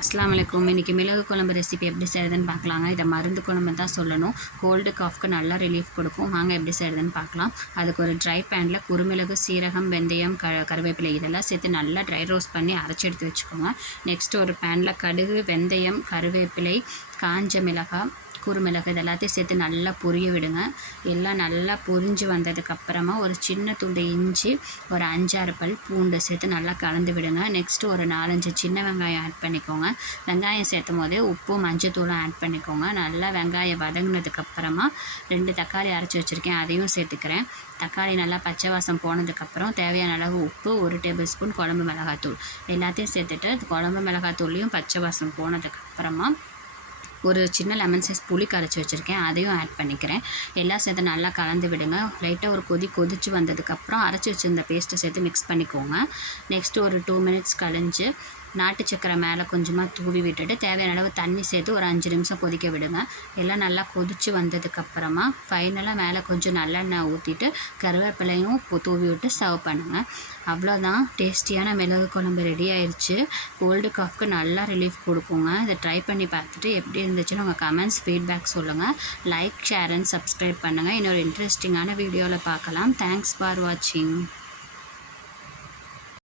அஸ்லாம் வலைக்கும் இன்றைக்கி மிளகு குழம்பு ரெசிபி எப்படி செய்கிறதுன்னு பார்க்கலாங்க. இதை மருந்து குழம்பு தான் சொல்லணும். கோல்டு காஃப்க்கு நல்லா ரிலீஃப் கொடுக்கும். வாங்க எப்படி செய்கிறதுன்னு பார்க்கலாம். அதுக்கு ஒரு ட்ரை பேனில் குறுமிளகு சீரகம் வெந்தயம் க கருவேப்பிலை இதெல்லாம் சேர்த்து நல்லா ட்ரை ரோஸ்ட் பண்ணி அரைச்சி எடுத்து வச்சுக்கோங்க. நெக்ஸ்ட் ஒரு பேனில் கடுகு வெந்தயம் கருவேப்பிலை காஞ்ச மிளகாய் குறுமிளகு இது எல்லாத்தையும் சேர்த்து நல்லா பொரிய விடுங்க. எல்லாம் நல்லா பொரிஞ்சு வந்ததுக்கப்புறமா ஒரு சின்ன துண்டு இஞ்சி ஒரு அஞ்சாறு பல் பூண்டு சேர்த்து நல்லா கலந்து விடுங்க. நெக்ஸ்ட்டு ஒரு நாலஞ்சு சின்ன வெங்காயம் ஆட் பண்ணிக்கோங்க. வெங்காயம் சேர்த்தும் போதே உப்பும் மஞ்சத்தூளும் ஆட் பண்ணிக்கோங்க. நல்லா வெங்காயம் வதங்கினதுக்கப்புறமா ரெண்டு தக்காளி அரைச்சி வச்சுருக்கேன். அதையும் சேர்த்துக்கிறேன். தக்காளி நல்லா பச்சை வாசம் போனதுக்கப்புறம் தேவையான அளவு உப்பு ஒரு டேபிள் ஸ்பூன் குழம்பு மிளகாத்தூள். எல்லாத்தையும் சேர்த்துட்டு குழம்பு மிளகாத்தூள்லேயும் பச்சை வாசம் போனதுக்கப்புறமா ஒரு சின்ன லெமன் சைஸ் புளி கரைச்சி வச்சுருக்கேன். அதையும் ஆட் பண்ணிக்கிறேன். எல்லாம் சேர்த்து நல்லா கலந்து விடுங்க. லைட்டாக ஒரு கொதி கொதிச்சு வந்ததுக்கப்புறம் அரைச்சி வச்சுருந்த பேஸ்ட்டை சேர்த்து மிக்ஸ் பண்ணிக்கோங்க. நெக்ஸ்ட்டு ஒரு டூ மினிட்ஸ் கழிஞ்சு நாட்டு சக்கரை மேலே கொஞ்சமாக தூவி விட்டுட்டு தேவையான அளவு தண்ணி சேர்த்து ஒரு அஞ்சு நிமிஷம் கொதிக்க விடுங்க. எல்லாம் நல்லா கொதிச்சு வந்ததுக்கப்புறமா ஃபைனலாக மேலே கொஞ்சம் நல்லெண்ணெய் ஊற்றிட்டு கருவேப்பிலையும் தூவி விட்டு சர்வ் பண்ணுங்கள் அவ்வளோதான் டேஸ்டியான மிளகு குழம்பு ரெடி ஆயிடுச்சு கோல்டு காஃப்க்கு நல்லா ரிலீஃப் கொடுக்குங்க. இதை ட்ரை பண்ணி பார்த்துட்டு எப்படி இருந்துச்சுன்னு உங்கள் கமெண்ட்ஸ் ஃபீட்பேக் சொல்லுங்கள் லைக் ஷேர் அண்ட் சப்ஸ்கிரைப் பண்ணுங்கள் இன்னொரு இன்ட்ரெஸ்டிங்கான வீடியோவில் பார்க்கலாம். தேங்க்ஸ் ஃபார் வாட்சிங்